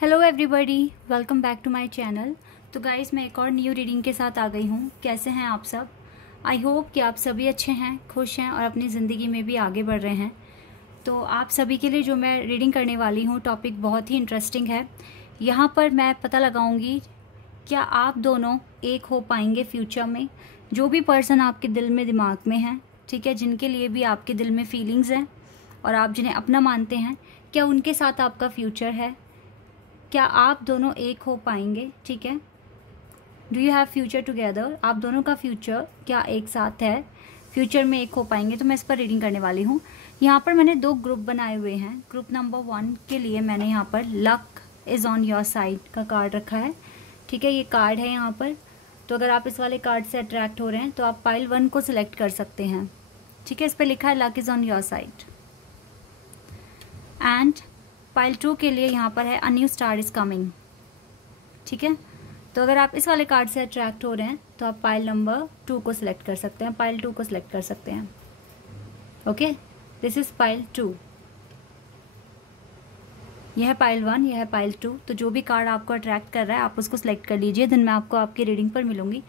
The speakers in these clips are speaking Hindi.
Hello everybody, welcome back to my channel. तो गाइस, मैं एक और न्यू रीडिंग के साथ आ गई हूँ। कैसे हैं आप सब? आई होप कि आप सभी अच्छे हैं, खुश हैं और अपनी ज़िंदगी में भी आगे बढ़ रहे हैं। तो आप सभी के लिए जो मैं रीडिंग करने वाली हूँ, टॉपिक बहुत ही इंटरेस्टिंग है। यहाँ पर मैं पता लगाऊंगी क्या आप दोनों एक हो पाएंगे फ्यूचर में। जो भी पर्सन आपके दिल में, दिमाग में है, ठीक है, जिनके लिए भी आपके दिल में फीलिंग्स हैं और आप जिन्हें अपना मानते हैं, क्या उनके साथ आपका फ्यूचर है? क्या आप दोनों एक हो पाएंगे? ठीक है, do you have future together? आप दोनों का फ्यूचर क्या एक साथ है? फ्यूचर में एक हो पाएंगे? तो मैं इस पर रीडिंग करने वाली हूँ। यहाँ पर मैंने दो ग्रुप बनाए हुए हैं। ग्रुप नंबर 1 के लिए मैंने यहाँ पर luck is on your side का कार्ड रखा है। ठीक है, ये कार्ड है यहाँ पर। तो अगर आप इस वाले कार्ड से अट्रैक्ट हो रहे हैं तो आप पाइल 1 को सिलेक्ट कर सकते हैं। ठीक है, इस पर लिखा है luck is on your side. And pile 2 के लिए यहाँ पर है a new star is coming. ठीक है, तो अगर आप इस वाले कार्ड से अट्रैक्ट हो रहे हैं तो आप पाइल नंबर 2 को सिलेक्ट कर सकते हैं, पाइल 2 को सिलेक्ट कर सकते हैं। Okay, this is pile 2। यह है पाइल 1, यह है पाइल 2। तो जो भी कार्ड आपको अट्रैक्ट कर रहा है आप उसको सिलेक्ट कर लीजिए। देन मैं आपको आपकी रीडिंग पर मिलूंगी।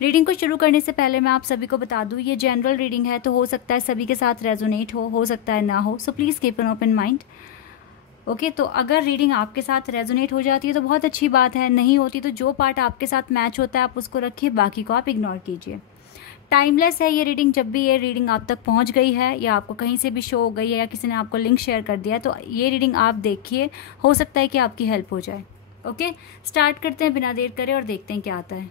रीडिंग को शुरू करने से पहले मैं आप सभी को बता दूं, ये जनरल रीडिंग है, तो हो सकता है सभी के साथ रेजोनेट हो सकता है ना हो। So please keep an open mind. Okay, तो अगर रीडिंग आपके साथ रेजोनेट हो जाती है तो बहुत अच्छी बात है, नहीं होती तो जो पार्ट आपके साथ मैच होता है आप उसको रखिए, बाकी को आप इग्नोर कीजिए। टाइमलेस है ये रीडिंग। जब भी ये रीडिंग आप तक पहुंच गई है या आपको कहीं से भी शो हो गई है या किसी ने आपको लिंक शेयर कर दिया है तो ये रीडिंग आप देखिए, हो सकता है कि आपकी हेल्प हो जाए। ओके, स्टार्ट करते हैं बिना देर करे और देखते हैं क्या आता है।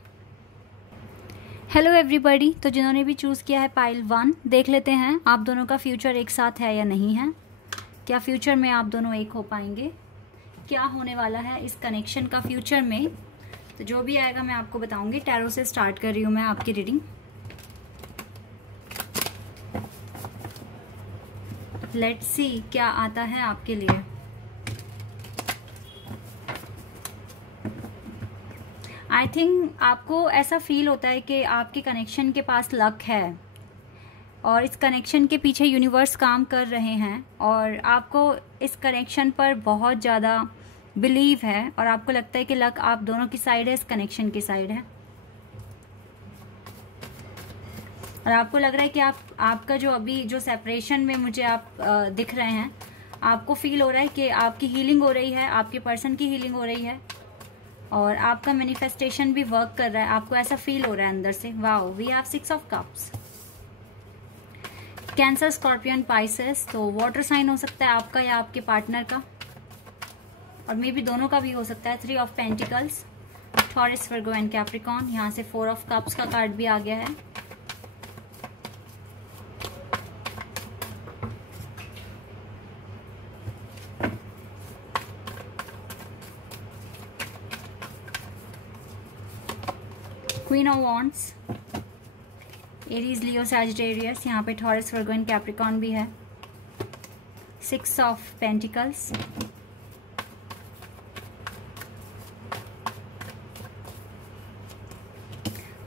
हेलो एवरीबॉडी, तो जिन्होंने भी चूज़ किया है पाइल 1, देख लेते हैं आप दोनों का फ्यूचर एक साथ है या नहीं है। क्या फ्यूचर में आप दोनों एक हो पाएंगे? क्या होने वाला है इस कनेक्शन का फ्यूचर में? तो जो भी आएगा मैं आपको बताऊंगी। टैरो से स्टार्ट कर रही हूँ मैं आपकी रीडिंग। लेट्स सी क्या आता है आपके लिए। आई थिंक आपको ऐसा फील होता है कि आपके कनेक्शन के पास लक है और इस कनेक्शन के पीछे यूनिवर्स काम कर रहे हैं और आपको इस कनेक्शन पर बहुत ज़्यादा बिलीव है और आपको लगता है कि लक आप दोनों की साइड है, इस कनेक्शन की साइड है। और आपको लग रहा है कि आपका जो अभी जो सेपरेशन में मुझे आप दिख रहे हैं, आपको फील हो रहा है कि आपकी हीलिंग हो रही है, आपके पर्सन की हीलिंग हो रही है और आपका मैनिफेस्टेशन भी वर्क कर रहा है। आपको ऐसा फील हो रहा है अंदर से। Wow, we have 6 of cups. Cancer, Scorpion, Pisces, तो वाटर साइन हो सकता है आपका या आपके पार्टनर का और मे बी दोनों का भी हो सकता है। 3 of pentacles, taurus, Virgo and Capricorn. यहाँ से 4 ऑफ कप्स का कार्ड भी आ गया है। Queen of wands, Aries, Leo, Sagittarius. यहाँ पे टॉरस, वर्गो एंड कैप्रिकॉर्न भी है। 6 of pentacles,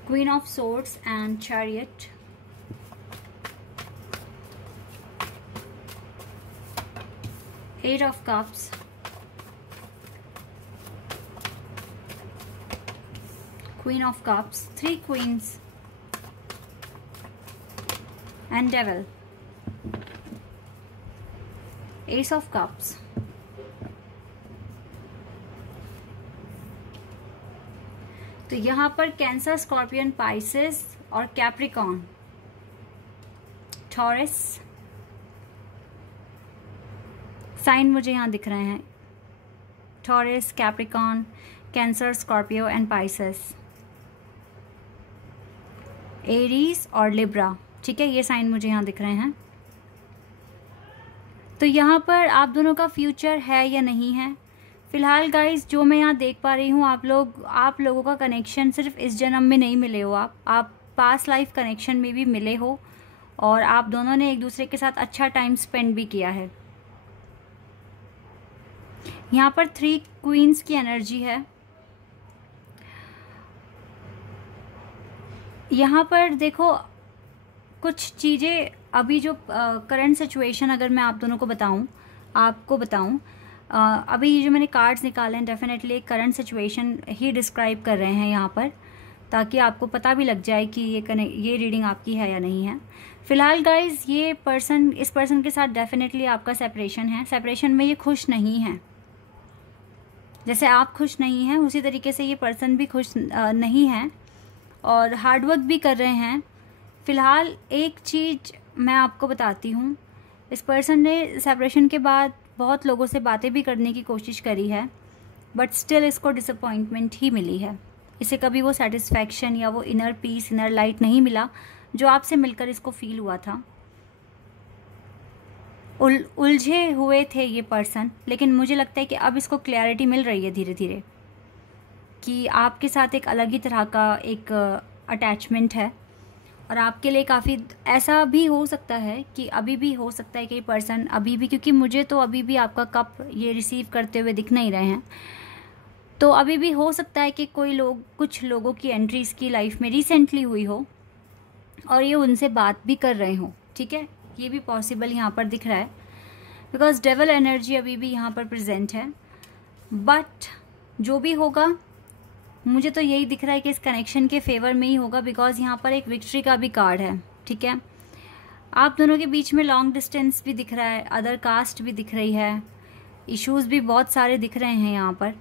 queen of swords and chariot. Eight of cups, Queen of Cups, 3 Queens and Devil, Ace of Cups, तो यहाँ पर कैंसर, स्कॉर्पियन, पाइसेस और कैप्रिकॉर्न, टॉरस साइन मुझे यहाँ दिख रहे हैं। Taurus, Capricorn, cancer, Scorpio and Pisces, Aries और लिब्रा। ठीक है, ये साइन मुझे यहाँ दिख रहे हैं। तो यहाँ पर आप दोनों का फ्यूचर है या नहीं है? फिलहाल गाइस, जो मैं यहाँ देख पा रही हूँ, आप लोगों का कनेक्शन सिर्फ इस जन्म में नहीं मिले हो, आप पास्ट लाइफ कनेक्शन में भी मिले हो और आप दोनों ने एक दूसरे के साथ अच्छा टाइम स्पेंड भी किया है। यहाँ पर 3 क्वींस की एनर्जी है। यहाँ पर देखो, कुछ चीज़ें अभी जो करंट सिचुएशन अगर मैं आप दोनों को आपको बताऊं, अभी ये जो मैंने कार्ड्स निकाले हैं डेफिनेटली एक करंट सिचुएशन ही डिस्क्राइब कर रहे हैं यहाँ पर, ताकि आपको पता भी लग जाए कि ये रीडिंग आपकी है या नहीं है। फिलहाल गाइज ये पर्सन, इस पर्सन के साथ डेफिनेटली आपका सेपरेशन है। सेपरेशन में ये खुश नहीं है, जैसे आप खुश नहीं हैं उसी तरीके से ये पर्सन भी खुश नहीं है और हार्डवर्क भी कर रहे हैं। फ़िलहाल एक चीज़ मैं आपको बताती हूँ, इस पर्सन ने सेपरेशन के बाद बहुत लोगों से बातें भी करने की कोशिश करी है, बट स्टिल इसको डिसअपॉइंटमेंट ही मिली है। इसे कभी वो सेटिस्फैक्शन या वो इनर पीस, इनर लाइट नहीं मिला जो आपसे मिलकर इसको फील हुआ था। उलझे हुए थे ये पर्सन, लेकिन मुझे लगता है कि अब इसको क्लैरिटी मिल रही है धीरे धीरे कि आपके साथ एक अलग ही तरह का एक अटैचमेंट है और आपके लिए काफ़ी, ऐसा भी हो सकता है कि अभी भी हो सकता है कि ये पर्सन अभी भी, क्योंकि मुझे तो अभी भी आपका कप ये रिसीव करते हुए दिख नहीं रहे हैं, तो अभी भी हो सकता है कि कुछ लोगों की एंट्री इसकी लाइफ में रिसेंटली हुई हो और ये उनसे बात भी कर रहे हो। ठीक है, ये भी पॉसिबल यहाँ पर दिख रहा है, बिकॉज डेवल एनर्जी अभी भी यहाँ पर प्रेजेंट है। बट जो भी होगा मुझे तो यही दिख रहा है कि इस कनेक्शन के फेवर में ही होगा, बिकॉज यहाँ पर एक विक्ट्री का भी कार्ड है। ठीक है, आप दोनों के बीच में लॉन्ग डिस्टेंस भी दिख रहा है, अदर कास्ट भी दिख रही है, इश्यूज भी बहुत सारे दिख रहे हैं यहाँ पर,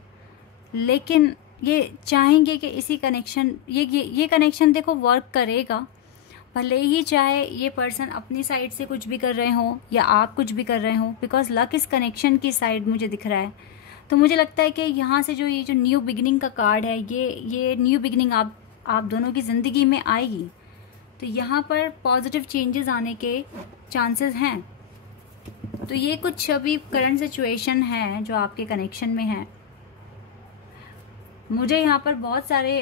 लेकिन ये चाहेंगे कि इसी कनेक्शन, ये कनेक्शन देखो वर्क करेगा, भले ही चाहे ये पर्सन अपनी साइड से कुछ भी कर रहे हो या आप कुछ भी कर रहे हो, बिकॉज लक इस कनेक्शन की साइड मुझे दिख रहा है। तो मुझे लगता है कि यहाँ से ये जो न्यू बिगिनिंग का कार्ड है, ये न्यू बिगिनिंग आप दोनों की ज़िंदगी में आएगी, तो यहाँ पर पॉजिटिव चेंजेस आने के चांसेस हैं। तो ये कुछ अभी करंट सिचुएशन है जो आपके कनेक्शन में है। मुझे यहाँ पर बहुत सारे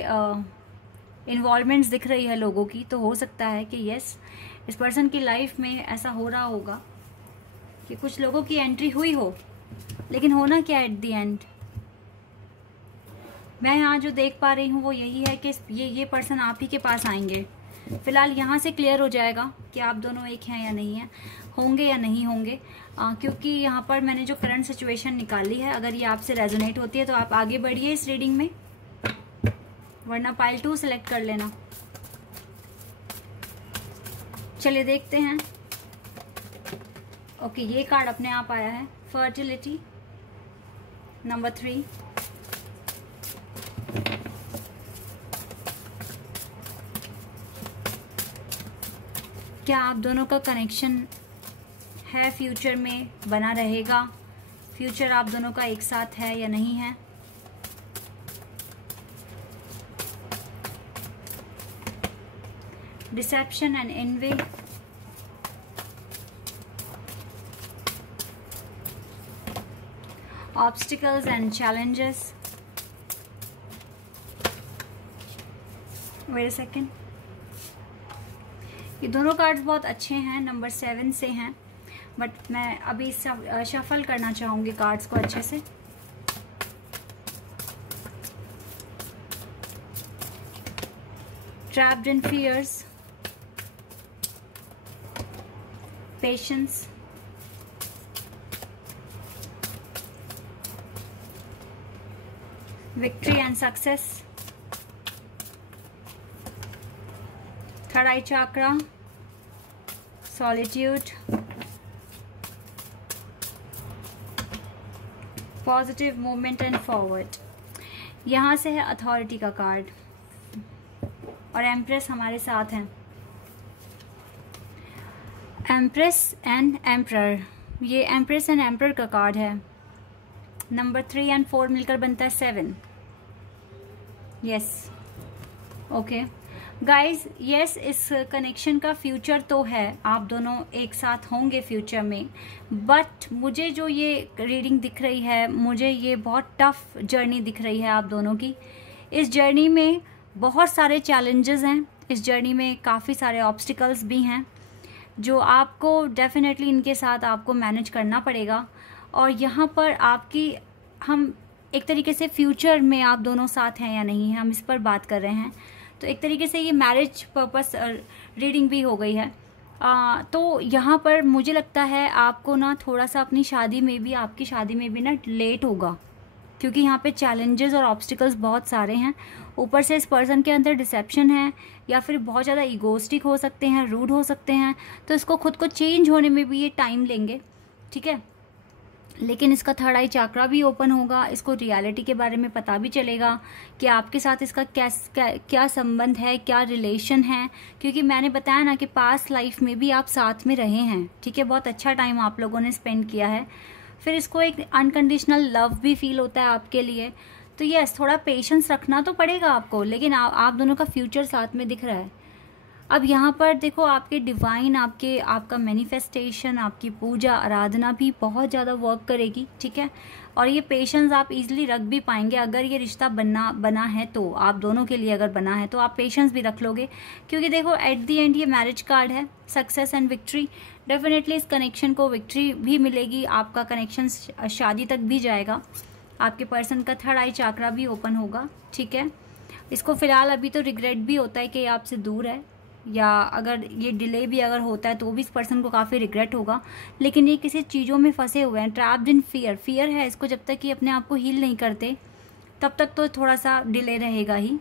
इन्वॉल्वमेंट्स दिख रही है लोगों की, तो हो सकता है कि यस, इस पर्सन की लाइफ में ऐसा हो रहा होगा कि कुछ लोगों की एंट्री हुई हो, लेकिन होना क्या एट द एंड, मैं यहाँ जो देख पा रही हूँ वो यही है कि ये पर्सन आप ही के पास आएंगे। फिलहाल यहाँ से क्लियर हो जाएगा कि आप दोनों एक हैं या नहीं हैं, होंगे या नहीं होंगे, क्योंकि यहाँ पर मैंने जो करंट सिचुएशन निकाली है, अगर ये आपसे रेजोनेट होती है तो आप आगे बढ़िए इस रीडिंग में, वरना पाइल 2 सेलेक्ट कर लेना। चलिए देखते हैं। ओके, ये कार्ड अपने आप आया है, फर्टिलिटी नंबर 3। क्या आप दोनों का कनेक्शन है, फ्यूचर में बना रहेगा, फ्यूचर आप दोनों का एक साथ है या नहीं है? Deception and envy, obstacles and challenges. Wait a second, ये दोनों कार्ड्स बहुत अच्छे हैं, नंबर 7 से हैं, बट मैं अभी शफल करना चाहूंगी कार्ड्स को अच्छे से। Trapped in fears, patience, victory and success, third eye चक्रा, solitude, positive movement and forward. यहाँ से है अथॉरिटी का कार्ड और एम्प्रेस हमारे साथ हैं। एम्प्रेस एंड एम्परर, ये एम्प्रेस एंड एम्परर का कार्ड है। नंबर 3 एंड 4 मिलकर बनता है 7। यस, ओके गाइज, यस, इस कनेक्शन का फ्यूचर तो है, आप दोनों एक साथ होंगे फ्यूचर में, बट मुझे जो ये रीडिंग दिख रही है, मुझे ये बहुत टफ जर्नी दिख रही है आप दोनों की। इस जर्नी में बहुत सारे चैलेंजेस हैं, इस जर्नी में काफ़ी सारे ऑब्स्टिकल्स भी हैं जो आपको डेफिनेटली इनके साथ आपको मैनेज करना पड़ेगा। और यहाँ पर आपकी, हम एक तरीके से फ्यूचर में आप दोनों साथ हैं या नहीं हैं, हम इस पर बात कर रहे हैं। तो एक तरीके से ये मैरिज पर्पस रीडिंग भी हो गई है। तो यहाँ पर मुझे लगता है आपको ना थोड़ा सा अपनी शादी में भी, आपकी शादी में भी ना लेट होगा, क्योंकि यहाँ पे चैलेंजेस और ऑब्स्टिकल्स बहुत सारे हैं। ऊपर से इस पर्सन के अंदर डिसेप्शन है, या फिर बहुत ज़्यादा ईगोस्टिक हो सकते हैं, रूड हो सकते हैं, तो इसको खुद को चेंज होने में भी ये टाइम लेंगे, ठीक है। लेकिन इसका थर्ड आई चक्रा भी ओपन होगा, इसको रियलिटी के बारे में पता भी चलेगा कि आपके साथ इसका क्या संबंध है, क्या रिलेशन है, क्योंकि मैंने बताया ना कि पास्ट लाइफ में भी आप साथ में रहे हैं, ठीक है। बहुत अच्छा टाइम आप लोगों ने स्पेंड किया है। फिर इसको एक अनकंडीशनल लव भी फील होता है आपके लिए। तो यस, थोड़ा पेशेंस रखना तो पड़ेगा आपको, लेकिन आप दोनों का फ्यूचर साथ में दिख रहा है। अब यहाँ पर देखो, आपके डिवाइन, आपका मैनिफेस्टेशन, आपकी पूजा आराधना भी बहुत ज़्यादा वर्क करेगी, ठीक है। और ये पेशेंस आप इजीली रख भी पाएंगे। अगर ये रिश्ता बना है तो, आप दोनों के लिए अगर बना है तो आप पेशेंस भी रख लोगे, क्योंकि देखो एट दी एंड ये मैरिज कार्ड है, सक्सेस एंड विक्ट्री। डेफिनेटली इस कनेक्शन को विक्ट्री भी मिलेगी, आपका कनेक्शन शादी तक भी जाएगा। आपके पर्सन का थर्ड आई चक्रा भी ओपन होगा, ठीक है। इसको फिलहाल अभी तो रिग्रेट भी होता है कि ये आपसे दूर है, या अगर ये डिले भी अगर होता है तो भी इस पर्सन को काफ़ी रिग्रेट होगा। लेकिन ये किसी चीज़ों में फंसे हुए हैं, ट्रैप्ड इन फियर है इसको। जब तक ये अपने आप को हील नहीं करते तब तक तो थोड़ा सा डिले रहेगा ही।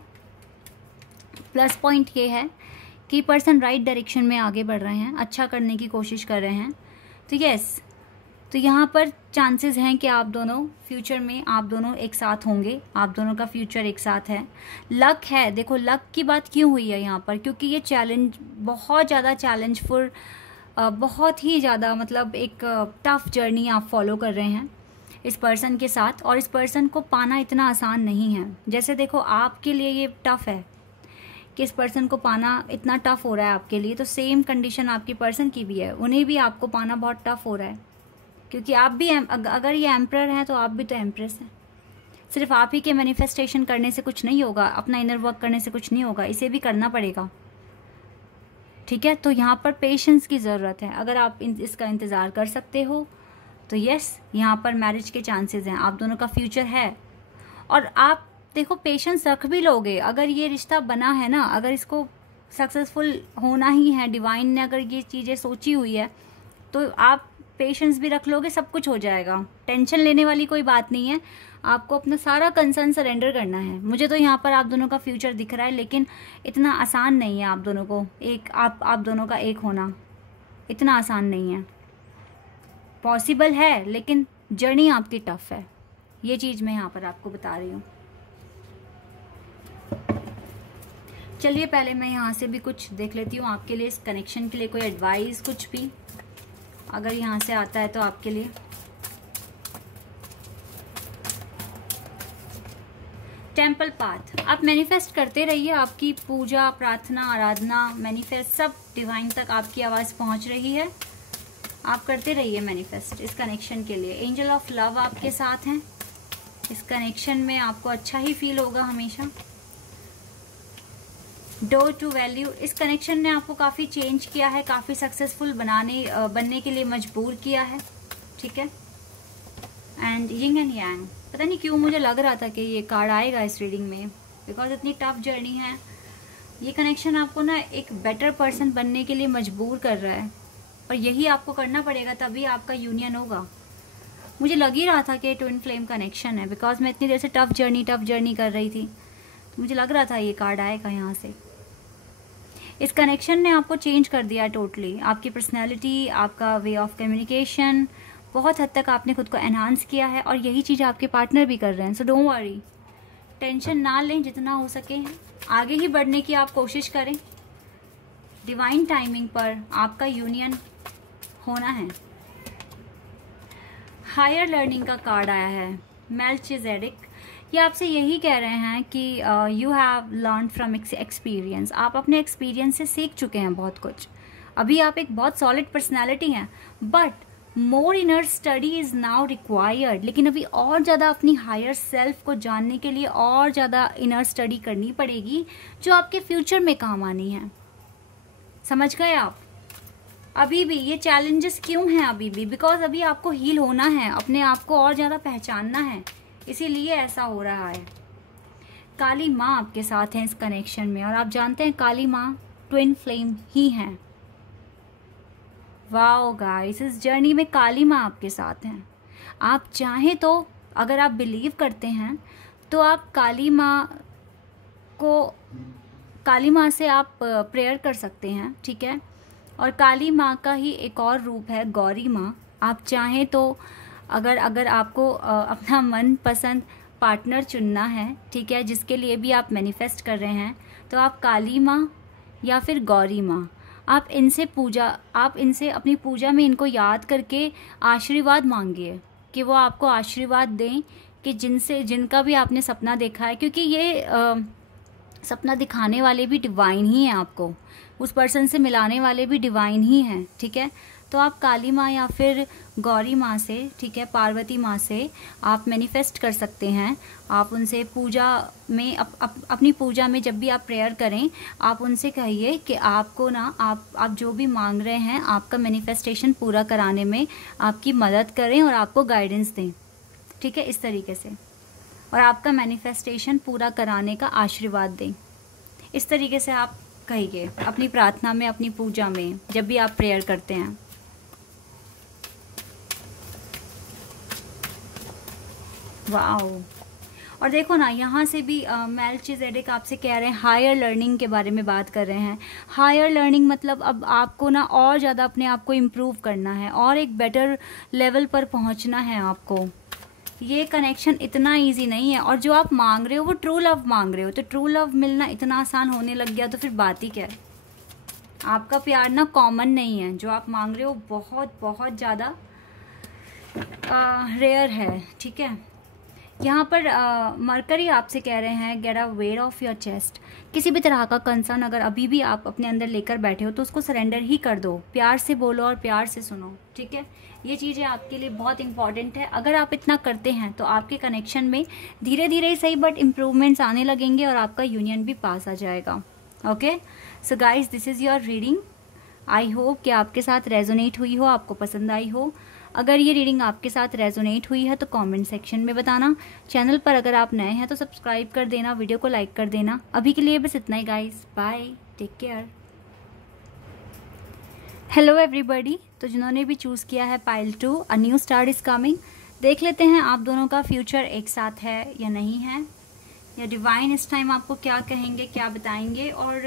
प्लस पॉइंट ये है कि पर्सन राइट डायरेक्शन में आगे बढ़ रहे हैं, अच्छा करने की कोशिश कर रहे हैं। तो यस, तो यहाँ पर चांसेस हैं कि आप दोनों फ्यूचर में आप दोनों एक साथ होंगे, आप दोनों का फ्यूचर एक साथ है। लक है, देखो लक की बात क्यों हुई है यहाँ पर, क्योंकि ये चैलेंज बहुत ज़्यादा चैलेंजफुल, बहुत ही ज़्यादा मतलब एक टफ जर्नी आप फॉलो कर रहे हैं इस पर्सन के साथ। और इस पर्सन को पाना इतना आसान नहीं है। जैसे देखो आपके लिए ये टफ है कि इस पर्सन को पाना इतना टफ हो रहा है आपके लिए, तो सेम कंडीशन आपके पर्सन की भी है, उन्हें भी आपको पाना बहुत टफ हो रहा है, क्योंकि आप भी अगर ये एम्परर हैं तो आप भी तो एम्प्रेस हैं। सिर्फ आप ही के मैनिफेस्टेशन करने से कुछ नहीं होगा, अपना इनर वर्क करने से कुछ नहीं होगा, इसे भी करना पड़ेगा, ठीक है। तो यहाँ पर पेशेंस की ज़रूरत है। अगर आप इसका इंतज़ार कर सकते हो तो यस, यहाँ पर मैरिज के चांसेस हैं, आप दोनों का फ्यूचर है। और आप देखो पेशेंस रख भी लोगे। अगर ये रिश्ता बना है ना, अगर इसको सक्सेसफुल होना ही है, डिवाइन ने अगर ये चीज़ें सोची हुई है, तो आप पेशेंस भी रख लोगे, सब कुछ हो जाएगा। टेंशन लेने वाली कोई बात नहीं है, आपको अपना सारा कंसर्न सरेंडर करना है। मुझे तो यहाँ पर आप दोनों का फ्यूचर दिख रहा है, लेकिन इतना आसान नहीं है आप दोनों को आप दोनों का एक होना, इतना आसान नहीं है। पॉसिबल है, लेकिन जर्नी आपकी टफ है, ये चीज़ मैं यहाँ पर आपको बता रही हूँ। चलिए पहले मैं यहाँ से भी कुछ देख लेती हूँ आपके लिए, इस कनेक्शन के लिए कोई एडवाइस कुछ भी अगर यहाँ से आता है तो आपके लिए। टेम्पल पाथ, आप मैनिफेस्ट करते रहिए। आपकी पूजा, प्रार्थना, आराधना, मैनिफेस्ट सब डिवाइन तक आपकी आवाज़ पहुँच रही है। आप करते रहिए मैनिफेस्ट इस कनेक्शन के लिए। एंजल ऑफ लव आपके साथ हैं, इस कनेक्शन में आपको अच्छा ही फील होगा हमेशा। डोर टू वैल्यू, इस कनेक्शन ने आपको काफ़ी चेंज किया है, काफ़ी सक्सेसफुल बनने के लिए मजबूर किया है, ठीक है। एंड यिंग एंड यांग, पता नहीं क्यों मुझे लग रहा था कि ये कार्ड आएगा इस रीडिंग में, बिकॉज इतनी टफ जर्नी है। ये कनेक्शन आपको ना एक बेटर पर्सन बनने के लिए मजबूर कर रहा है, और यही आपको करना पड़ेगा, तभी आपका यूनियन होगा। मुझे लग ही रहा था कि ट्विन फ्लेम कनेक्शन है, बिकॉज मैं इतनी देर से टफ जर्नी कर रही थी, तो मुझे लग रहा था ये कार्ड आएगा यहाँ से। इस कनेक्शन ने आपको चेंज कर दिया टोटली, आपकी पर्सनैलिटी, आपका वे ऑफ कम्युनिकेशन, बहुत हद तक आपने खुद को एनहांस किया है, और यही चीज़ आपके पार्टनर भी कर रहे हैं। सो डोंट वरी, टेंशन ना लें, जितना हो सके आगे ही बढ़ने की आप कोशिश करें। डिवाइन टाइमिंग पर आपका यूनियन होना है। हायर लर्निंग का कार्ड आया है, मेल्चिजेडेक। ये आपसे यही कह रहे हैं कि you have learn from experience, आप अपने एक्सपीरियंस से सीख चुके हैं बहुत कुछ। अभी आप एक बहुत सॉलिड पर्सनैलिटी हैं, but more inner study is now required. लेकिन अभी और ज़्यादा अपनी हायर सेल्फ को जानने के लिए और ज़्यादा इनर स्टडी करनी पड़ेगी, जो आपके फ्यूचर में काम आनी है। समझ गए आप? अभी भी ये चैलेंजेस क्यों हैं अभी भी? बिकॉज अभी आपको हील होना है, अपने आप को और ज़्यादा पहचानना है, इसीलिए ऐसा हो रहा है। काली माँ आपके साथ हैं इस कनेक्शन में, और आप जानते हैं काली माँ ट्विन फ्लेम ही हैं। वाओ गाइस, इस जर्नी में काली माँ आपके साथ हैं। आप चाहें तो, अगर आप बिलीव करते हैं तो आप काली माँ से आप प्रेयर कर सकते हैं, ठीक है। और काली माँ का ही एक और रूप है गौरी माँ। आप चाहें तो अगर आपको अपना मनपसंद पार्टनर चुनना है, ठीक है, जिसके लिए भी आप मैनिफेस्ट कर रहे हैं, तो आप काली माँ या फिर गौरी माँ, आप इनसे अपनी पूजा में इनको याद करके आशीर्वाद मांगिए कि वो आपको आशीर्वाद दें कि जिनका भी आपने सपना देखा है, क्योंकि ये सपना दिखाने वाले भी डिवाइन ही हैं, आपको उस पर्सन से मिलाने वाले भी डिवाइन ही हैं, ठीक है। तो आप काली माँ या फिर गौरी माँ से, ठीक है, पार्वती माँ से आप मैनिफेस्ट कर सकते हैं। आप उनसे पूजा में अपनी पूजा में जब भी आप प्रेयर करें, आप उनसे कहिए कि आपको ना आप जो भी मांग रहे हैं, आपका मैनिफेस्टेशन पूरा कराने में आपकी मदद करें और आपको गाइडेंस दें, ठीक है, इस तरीके से, और आपका मैनिफेस्टेशन पूरा कराने का आशीर्वाद दें। इस तरीके से आप कहिए अपनी प्रार्थना में, अपनी पूजा में, जब भी आप प्रेयर करते हैं। वाओ, और देखो ना, यहाँ से भी मेल्किज़ेडेक आपसे कह रहे हैं हायर लर्निंग के बारे में बात कर रहे हैं। हायर लर्निंग मतलब अब आपको ना और ज़्यादा अपने आप को इम्प्रूव करना है और एक बेटर लेवल पर पहुँचना है आपको। ये कनेक्शन इतना इजी नहीं है, और जो आप मांग रहे हो वो ट्रू लव मांग रहे हो, तो ट्रू लव मिलना इतना आसान होने लग गया तो फिर बात ही क्या है। आपका प्यार ना कॉमन नहीं है, जो आप मांग रहे हो बहुत बहुत ज़्यादा रेयर है, ठीक है। यहाँ पर मरकरी आपसे कह रहे हैं gate aware of your chest. किसी भी तरह का कंसर्न अगर अभी भी आप अपने अंदर लेकर बैठे हो तो उसको सरेंडर ही कर दो, प्यार से बोलो और प्यार से सुनो, ठीक है। ये चीज़ें आपके लिए बहुत इंपॉर्टेंट है। अगर आप इतना करते हैं तो आपके कनेक्शन में धीरे धीरे ही सही बट इम्प्रूवमेंट्स आने लगेंगे और आपका यूनियन भी पास आ जाएगा। Okay, so guys, this is your reading. I hope कि आपके साथ रेजोनेट हुई हो, आपको पसंद आई हो। अगर ये रीडिंग आपके साथ रेजोनेट हुई है तो कमेंट सेक्शन में बताना। चैनल पर अगर आप नए हैं तो सब्सक्राइब कर देना, वीडियो को लाइक कर देना। अभी के लिए बस इतना ही guys, bye, take care. Hello everybody, तो जिन्होंने भी चूज़ किया है pile 2 a new start is coming, देख लेते हैं आप दोनों का फ्यूचर एक साथ है या नहीं है, या डिवाइन इस टाइम आपको क्या कहेंगे, क्या बताएंगे, और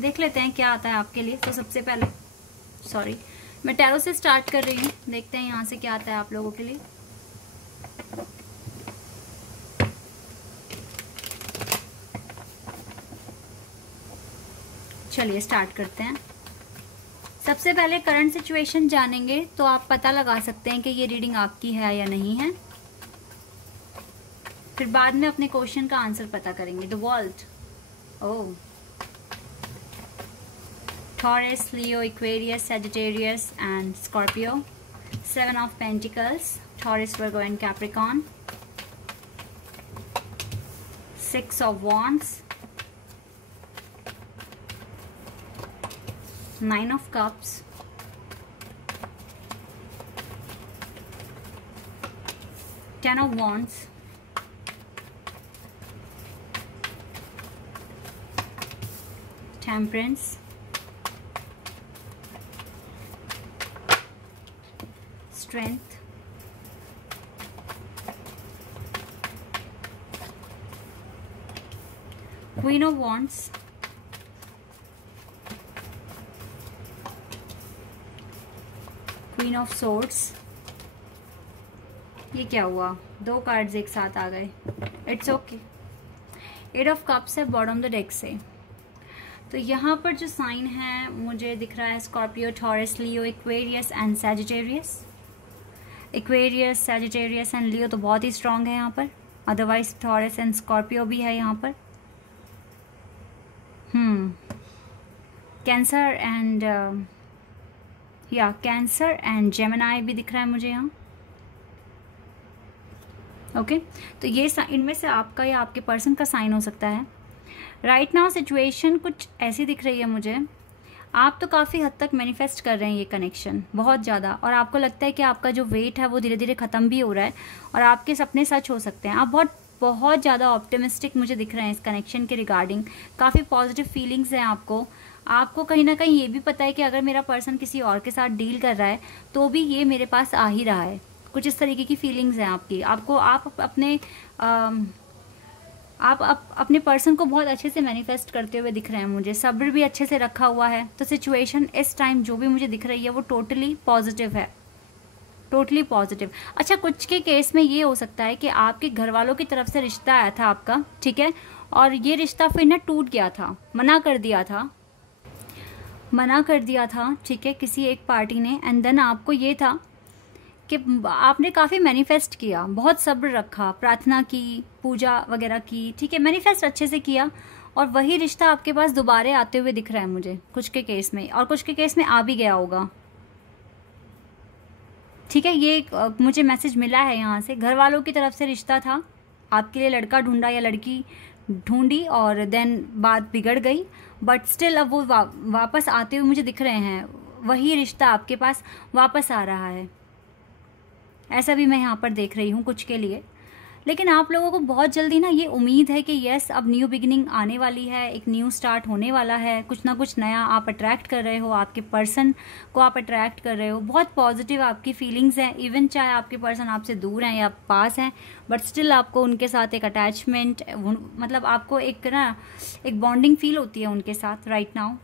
देख लेते हैं क्या आता है आपके लिए। तो सबसे पहले मैं टैरो से स्टार्ट कर रही हूँ, देखते हैं यहाँ से क्या आता है आप लोगों के लिए। चलिए स्टार्ट करते हैं। सबसे पहले करंट सिचुएशन जानेंगे तो आप पता लगा सकते हैं कि ये रीडिंग आपकी है या नहीं है। फिर बाद में अपने क्वेश्चन का आंसर पता करेंगे। The world, oh, Taurus, Leo, Aquarius, Sagittarius and Scorpio. 7 of Pentacles, Taurus, Virgo and Capricorn. 6 of Wands. 9 of Cups. 10 of Wands. Temperance. Strength. Queen of Wands. Queen of Swords. ये क्या हुआ, 2 कार्ड्स एक साथ आ गए, इट्स ओके। 8 ऑफ कप्स है बॉटम द डेक से। तो यहाँ पर जो साइन है मुझे दिख रहा है Scorpio, Taurus, Leo, Aquarius and Sagittarius. Aquarius, Sagittarius and Leo तो बहुत ही स्ट्रांग है यहाँ पर। अदरवाइज टॉरस एंड स्कॉर्पियो भी है यहाँ पर। Cancer and cancer and Gemini भी दिख रहा है मुझे यहाँ। ओके, तो ये इनमें से आपका या आपके पर्सन का साइन हो सकता है। राइट नाउ सिचुएशन कुछ ऐसी दिख रही है मुझे। आप तो काफ़ी हद तक मैनिफेस्ट कर रहे हैं ये कनेक्शन, बहुत ज़्यादा, और आपको लगता है कि आपका जो वेट है वो धीरे धीरे ख़त्म भी हो रहा है और आपके सपने सच हो सकते हैं। आप बहुत ज़्यादा ऑप्टिमिस्टिक मुझे दिख रहे हैं इस कनेक्शन के रिगार्डिंग। काफ़ी पॉजिटिव फीलिंग्स हैं आपको कहीं ना कहीं ये भी पता है कि अगर मेरा पर्सन किसी और के साथ डील कर रहा है तो भी ये मेरे पास आ ही रहा है। कुछ इस तरीके की फीलिंग्स हैं आपकी। आप अपने पर्सन को बहुत अच्छे से मैनिफेस्ट करते हुए दिख रहे हैं मुझे। सब्र भी अच्छे से रखा हुआ है। तो सिचुएशन इस टाइम जो भी मुझे दिख रही है वो टोटली पॉजिटिव है, टोटली पॉजिटिव। अच्छा, कुछ के केस में ये हो सकता है कि आपके घर वालों की तरफ से रिश्ता आया था आपका, ठीक है, और ये रिश्ता फिर ना टूट गया था, मना कर दिया था, ठीक है, किसी एक पार्टी ने। एंड देन आपको ये था कि आपने काफ़ी मैनिफेस्ट किया, बहुत सब्र रखा, प्रार्थना की, पूजा वगैरह की, ठीक है, मैनिफेस्ट अच्छे से किया, और वही रिश्ता आपके पास दोबारा आते हुए दिख रहा है मुझे कुछ के केस में, और कुछ के केस में आ भी गया होगा, ठीक है। ये मुझे मैसेज मिला है यहाँ से। घर वालों की तरफ से रिश्ता था, आपके लिए लड़का ढूंढा या लड़की ढूंढी, और देन बात बिगड़ गई, बट स्टिल अब वो वापस आते हुए मुझे दिख रहे हैं। वही रिश्ता आपके पास वापस आ रहा है, ऐसा भी मैं यहाँ पर देख रही हूँ कुछ के लिए। लेकिन आप लोगों को बहुत जल्दी ना ये उम्मीद है कि यस, अब न्यू बिगिनिंग आने वाली है, एक न्यू स्टार्ट होने वाला है, कुछ ना कुछ नया आप अट्रैक्ट कर रहे हो, आपके पर्सन को आप अट्रैक्ट कर रहे हो। बहुत पॉजिटिव आपकी फीलिंग्स हैं, इवन चाहे आपके पर्सन आपसे दूर हैं या पास हैं, बट स्टिल आपको उनके साथ एक अटैचमेंट, मतलब आपको एक बॉन्डिंग फील होती है उनके साथ राइट नाउ।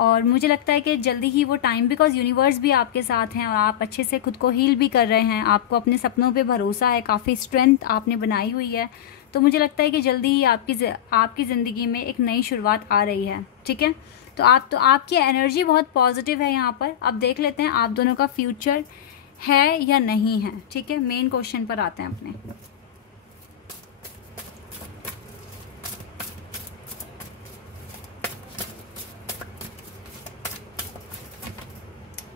और मुझे लगता है कि जल्दी ही वो टाइम, बिकॉज यूनिवर्स भी आपके साथ हैं और आप अच्छे से खुद को हील भी कर रहे हैं, आपको अपने सपनों पे भरोसा है, काफ़ी स्ट्रेंथ आपने बनाई हुई है। तो मुझे लगता है कि जल्दी ही आपकी ज़िंदगी में एक नई शुरुआत आ रही है, ठीक है। तो आपकी एनर्जी बहुत पॉजिटिव है यहाँ पर। अब देख लेते हैं आप दोनों का फ्यूचर है या नहीं है, ठीक है। मेन क्वेश्चन पर आते हैं अपने।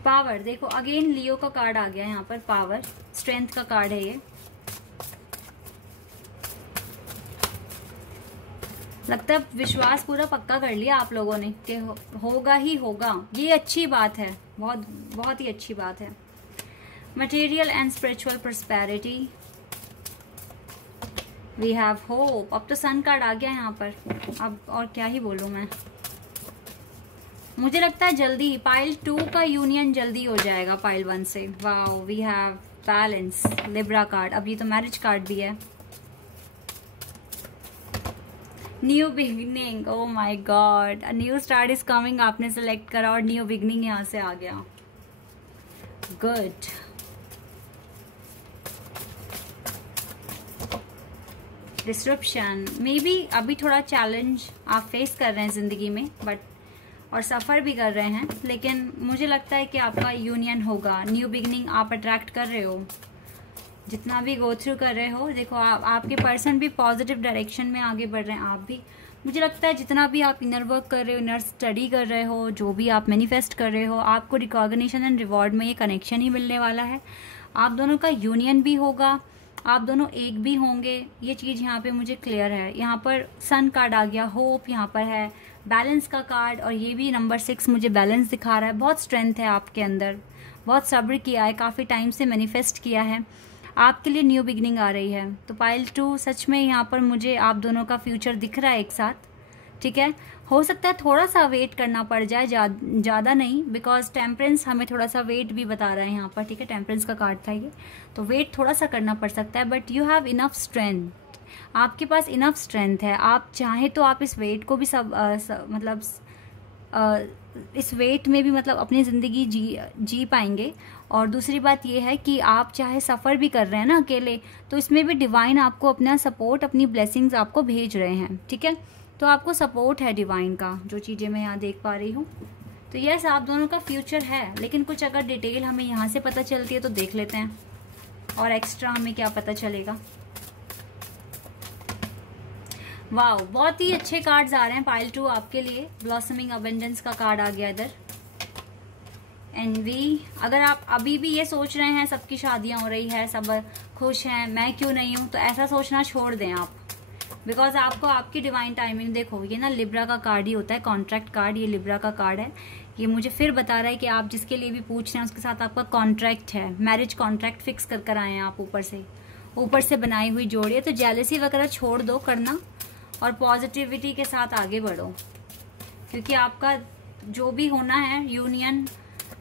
पावर, देखो अगेन लियो का कार्ड आ गया यहाँ पर। पावर, स्ट्रेंथ का कार्ड है ये। लगता है विश्वास पूरा पक्का कर लिया आप लोगों ने कि होगा ही होगा। ये अच्छी बात है, बहुत बहुत ही अच्छी बात है। Material and spiritual prosperity, we have hope. अब तो सन कार्ड आ गया यहाँ पर, अब और क्या ही बोलूं मैं। मुझे लगता है जल्दी पाइल 2 का यूनियन जल्दी हो जाएगा पाइल 1 से। Wow, we have balance, Libra card. अब ये तो मैरिज कार्ड भी है। New beginning, oh my God, a new start is coming. आपने सेलेक्ट करा और न्यू बिगिनिंग यहाँ से आ गया। गुड। डिस्ट्रप्शन, मे बी अभी थोड़ा चैलेंज आप फेस कर रहे हैं जिंदगी में, बट और सफ़र भी कर रहे हैं, लेकिन मुझे लगता है कि आपका यूनियन होगा। न्यू बिगिनिंग आप अट्रैक्ट कर रहे हो, जितना भी गो थ्रू कर रहे हो। देखो आपके पर्सन भी पॉजिटिव डायरेक्शन में आगे बढ़ रहे हैं, आप भी। मुझे लगता है जितना भी आप इनर वर्क कर रहे हो, इनर स्टडी कर रहे हो, जो भी आप मैनिफेस्ट कर रहे हो, आपको रिकॉग्निशन एंड रिवॉर्ड में ये कनेक्शन ही मिलने वाला है। आप दोनों का यूनियन भी होगा, आप दोनों एक भी होंगे, ये चीज़ यहाँ पे मुझे क्लियर है। यहाँ पर सन कार्ड आ गया, होप यहाँ पर है, बैलेंस का कार्ड, और ये भी नंबर 6 मुझे बैलेंस दिखा रहा है। बहुत स्ट्रेंथ है आपके अंदर, बहुत सब्र किया है, काफ़ी टाइम से मैनिफेस्ट किया है, आपके लिए न्यू बिगिनिंग आ रही है। तो पाइल 2 सच में यहाँ पर मुझे आप दोनों का फ्यूचर दिख रहा है एक साथ, ठीक है। हो सकता है थोड़ा सा वेट करना पड़ जाए, ज़्यादा नहीं, बिकॉज टेम्परेंस हमें थोड़ा सा वेट भी बता रहा है यहाँ पर, ठीक है। टेम्परेंस का कार्ड था ये, तो वेट थोड़ा सा करना पड़ सकता है, but you have enough strength. आपके पास इनफ स्ट्रेंथ है, आप चाहे तो आप इस वेट को भी इस वेट में भी मतलब अपनी ज़िंदगी जी पाएंगे। और दूसरी बात ये है कि आप चाहे सफ़र भी कर रहे हैं ना अकेले, तो इसमें भी डिवाइन आपको अपना सपोर्ट, अपनी ब्लेसिंग्स आपको भेज रहे हैं, ठीक है। तो आपको सपोर्ट है डिवाइन का, जो चीज़ें मैं यहाँ देख पा रही हूँ। तो यस, आप दोनों का फ्यूचर है, लेकिन कुछ अगर डिटेल हमें यहाँ से पता चलती है तो देख लेते हैं, और एक्स्ट्रा हमें क्या पता चलेगा। वाओ, बहुत ही अच्छे कार्ड्स आ रहे हैं पाइल 2 आपके लिए। ब्लॉसमिंग अबेंडेंस का कार्ड आ गया इधर। एनवी, अगर आप अभी भी ये सोच रहे हैं सबकी शादियां हो रही है, सब खुश हैं, मैं क्यों नहीं हूं, तो ऐसा सोचना छोड़ दें आप। बिकॉज आपको आपकी डिवाइन टाइमिंग देखो, ये ना लिब्रा का कार्ड ही होता है, कॉन्ट्रैक्ट कार्ड, ये लिब्रा का कार्ड है। ये मुझे फिर बता रहा है कि आप जिसके लिए भी पूछ रहे हैं उसके साथ आपका कॉन्ट्रैक्ट है, मैरिज कॉन्ट्रैक्ट फिक्स कर आए हैं आप, ऊपर से बनाई हुई जोड़ी है। तो जेलसी वगैरह छोड़ दो करना और पॉजिटिविटी के साथ आगे बढ़ो, क्योंकि आपका जो भी होना है यूनियन,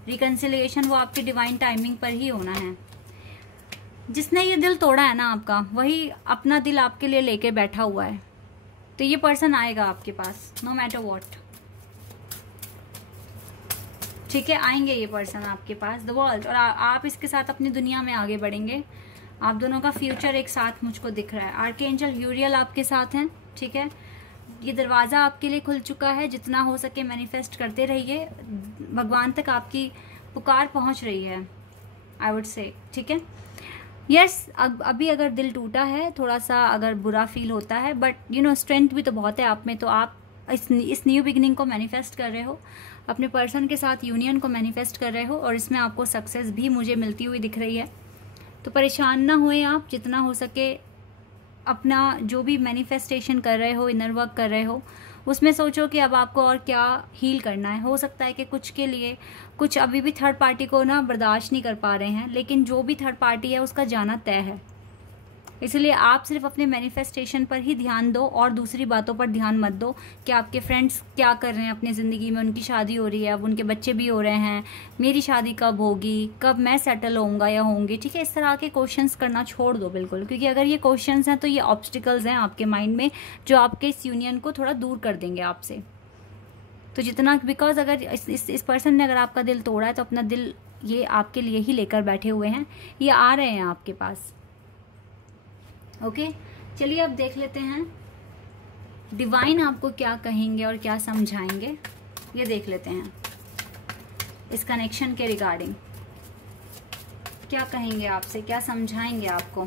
रिकंसिलिएशन, वो आपकी डिवाइन टाइमिंग पर ही होना है। जिसने ये दिल तोड़ा है ना आपका, वही अपना दिल आपके लिए लेके बैठा हुआ है। तो ये पर्सन आएगा आपके पास नो मैटर व्हाट, ठीक है, आएंगे ये पर्सन आपके पास, द वर्ल्ड। और आप इसके साथ अपनी दुनिया में आगे बढ़ेंगे। आप दोनों का फ्यूचर एक साथ मुझको दिख रहा है। आर्कएंजल यूरियल आपके साथ हैं, ठीक है। ये दरवाजा आपके लिए खुल चुका है। जितना हो सके मैनिफेस्ट करते रहिए, भगवान तक आपकी पुकार पहुंच रही है, आई वुड से, ठीक है। यस, अभी अगर दिल टूटा है, थोड़ा सा अगर बुरा फील होता है, बट यू नो स्ट्रेंथ भी तो बहुत है आप में। तो आप इस न्यू बिगिनिंग को मैनिफेस्ट कर रहे हो, अपने पर्सन के साथ यूनियन को मैनिफेस्ट कर रहे हो, और इसमें आपको सक्सेस भी मुझे मिलती हुई दिख रही है। तो परेशान ना हुए आप, जितना हो सके अपना जो भी मैनिफेस्टेशन कर रहे हो, इनर वर्क कर रहे हो, उसमें सोचो कि अब आपको और क्या हील करना है। हो सकता है कि कुछ के लिए कुछ अभी भी थर्ड पार्टी को ना बर्दाश्त नहीं कर पा रहे हैं, लेकिन जो भी थर्ड पार्टी है उसका जाना तय है। इसलिए आप सिर्फ अपने मैनिफेस्टेशन पर ही ध्यान दो और दूसरी बातों पर ध्यान मत दो कि आपके फ्रेंड्स क्या कर रहे हैं अपनी ज़िंदगी में, उनकी शादी हो रही है, अब उनके बच्चे भी हो रहे हैं, मेरी शादी कब होगी, कब मैं सेटल होऊंगा या होंगी, ठीक है। इस तरह के क्वेश्चंस करना छोड़ दो बिल्कुल, क्योंकि अगर ये क्वेश्चंस हैं तो ये ऑब्स्टिकल्स हैं आपके माइंड में जो आपके इस यूनियन को थोड़ा दूर कर देंगे आपसे। तो जितना, बिकॉज अगर इस पर्सन ने अगर आपका दिल तोड़ा है तो अपना दिल ये आपके लिए ही लेकर बैठे हुए हैं, ये आ रहे हैं आपके पास। ओके, चलिए अब देख लेते हैं डिवाइन आपको क्या कहेंगे और क्या समझाएंगे, ये देख लेते हैं। इस कनेक्शन के रिगार्डिंग क्या कहेंगे आपसे, क्या समझाएंगे आपको।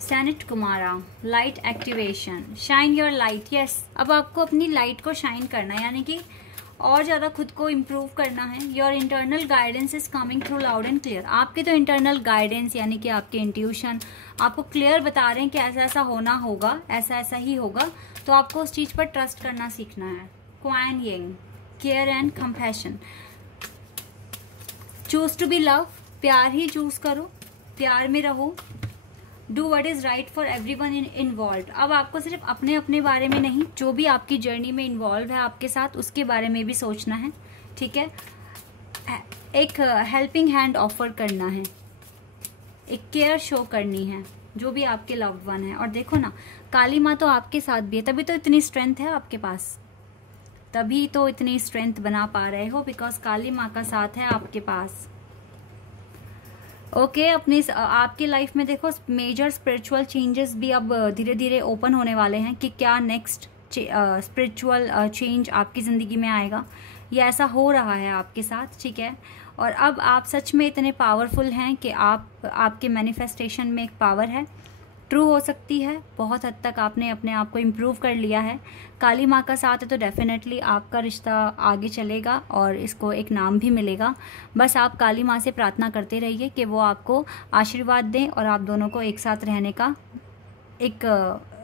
Sanat Kumara, light activation, shine your light. Yes, अब आपको अपनी लाइट को शाइन करना है, यानी कि और ज़्यादा खुद को इम्प्रूव करना है। Your internal guidance is coming through loud and clear. आपके तो इंटरनल गाइडेंस यानी कि आपके इंट्यूशन आपको क्लियर बता रहे हैं कि ऐसा ऐसा होना होगा, ऐसा ऐसा ही होगा। तो आपको उस चीज़ पर ट्रस्ट करना सीखना है। Quan Yin, care and compassion, choose to be love, प्यार ही चूज करो, प्यार में रहो। Do what is right for everyone involve. अब आपको सिर्फ अपने अपने बारे में नहीं, जो भी आपकी जर्नी में इन्वॉल्व है आपके साथ, उसके बारे में भी सोचना है, ठीक है। एक हेल्पिंग हैंड ऑफर करना है, एक केयर शो करनी है जो भी आपके लव्ड वन है। और देखो ना, काली माँ तो आपके साथ भी है, तभी तो इतनी स्ट्रेंथ है आपके पास, तभी तो इतनी स्ट्रेंथ बना पा रहे हो, बिकॉज काली माँ का साथ है आपके पास। ओके, अपनी आपकी लाइफ में देखो मेजर स्पिरिचुअल चेंजेस भी अब धीरे धीरे ओपन होने वाले हैं कि क्या नेक्स्ट स्पिरिचुअल चेंज आपकी ज़िंदगी में आएगा। ये ऐसा हो रहा है आपके साथ, ठीक है। और अब आप सच में इतने पावरफुल हैं कि आपके मैनिफेस्टेशन में एक पावर है, ट्रू हो सकती है। बहुत हद तक आपने अपने आप को इम्प्रूव कर लिया है। काली माँ का साथ है तो डेफिनेटली आपका रिश्ता आगे चलेगा और इसको एक नाम भी मिलेगा। बस आप काली माँ से प्रार्थना करते रहिए कि वो आपको आशीर्वाद दें और आप दोनों को एक साथ रहने का एक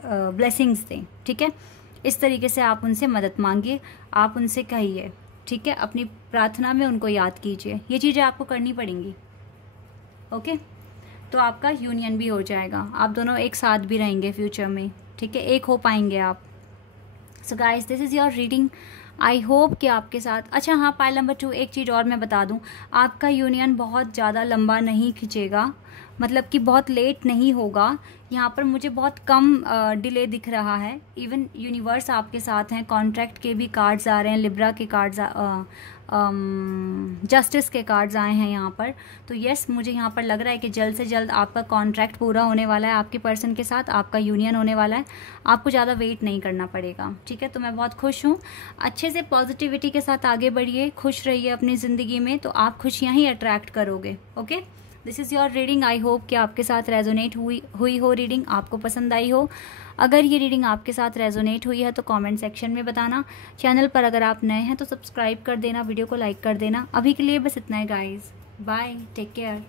ब्लेसिंग्स दें, ठीक है। इस तरीके से आप उनसे मदद मांगिए, आप उनसे कहिए, ठीक है। अपनी प्रार्थना में उनको याद कीजिए, ये चीज़ें आपको करनी पड़ेंगी, ओके। तो आपका यूनियन भी हो जाएगा, आप दोनों एक साथ भी रहेंगे फ्यूचर में, ठीक है, एक हो पाएंगे आप। So guys, this is your reading. I hope कि आपके साथ, अच्छा हाँ, पाइल नंबर 2, एक चीज़ और मैं बता दूं, आपका यूनियन बहुत ज़्यादा लंबा नहीं खिंचेगा, मतलब कि बहुत लेट नहीं होगा। यहाँ पर मुझे बहुत कम डिले दिख रहा है। इवन यूनिवर्स आपके साथ हैं, कॉन्ट्रैक्ट के भी कार्ड्स आ रहे हैं, लिब्रा के कार्ड्स, जस्टिस के कार्ड्स आए हैं यहाँ पर। तो यस, मुझे यहाँ पर लग रहा है कि जल्द से जल्द आपका कॉन्ट्रैक्ट पूरा होने वाला है, आपके पर्सन के साथ आपका यूनियन होने वाला है। आपको ज़्यादा वेट नहीं करना पड़ेगा, ठीक है। तो मैं बहुत खुश हूँ। अच्छे से पॉजिटिविटी के साथ आगे बढ़िए, खुश रहिए अपनी ज़िंदगी में, तो आप खुशियाँ ही अट्रैक्ट करोगे, okay. This is your reading. I hope कि आपके साथ रेजोनेट हुई हो रीडिंग, आपको पसंद आई हो। अगर ये रीडिंग आपके साथ रेजोनेट हुई है तो कमेंट सेक्शन में बताना। चैनल पर अगर आप नए हैं तो सब्सक्राइब कर देना, वीडियो को लाइक कर देना। अभी के लिए बस इतना है गाइस, बाय, टेक केयर।